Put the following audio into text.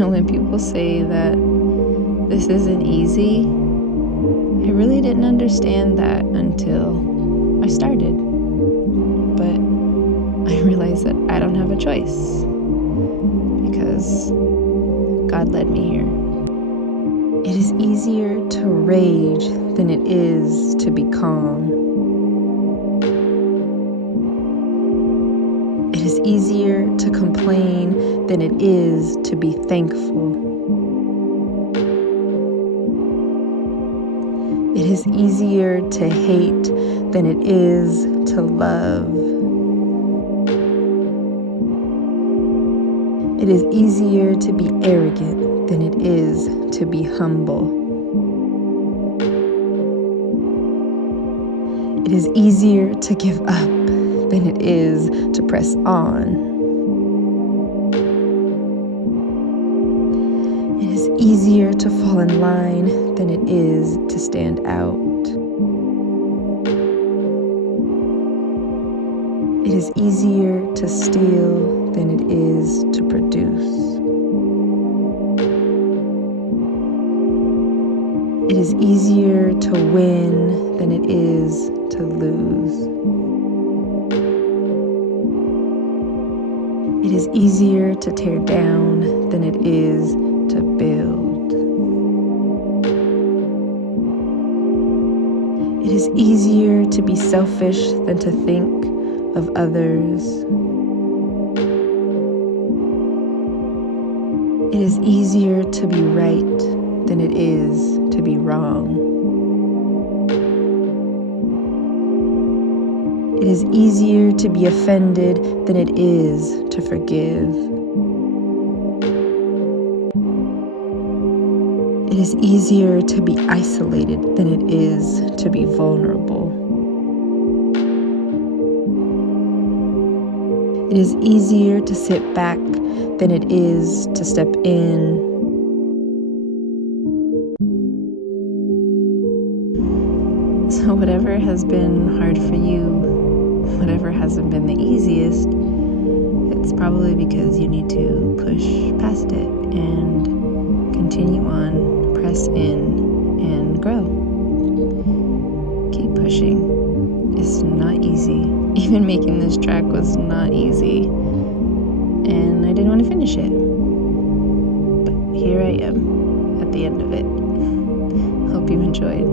When people say that this isn't easy, I really didn't understand that until I started. But I realized that I don't have a choice because God led me here. It is easier to rage than it is to be calm. It is easier to complain than it is to be thankful. It is easier to hate than it is to love. It is easier to be arrogant than it is to be humble. It is easier to give up than it is to press on. It is easier to fall in line than it is to stand out. It is easier to steal than it is to produce. It is easier to win than it is to lose. It is easier to tear down than it is to build. It is easier to be selfish than to think of others. It is easier to be right than it is to be wrong. It is easier to be offended than it is to forgive. It is easier to be isolated than it is to be vulnerable. It is easier to sit back than it is to step in. So whatever has been hard for you, whatever hasn't been the easiest, it's probably because you need to push past it and continue on, press in, and grow. Keep pushing. It's not easy. Even making this track was not easy, and I didn't want to finish it. But here I am at the end of it. Hope you enjoyed.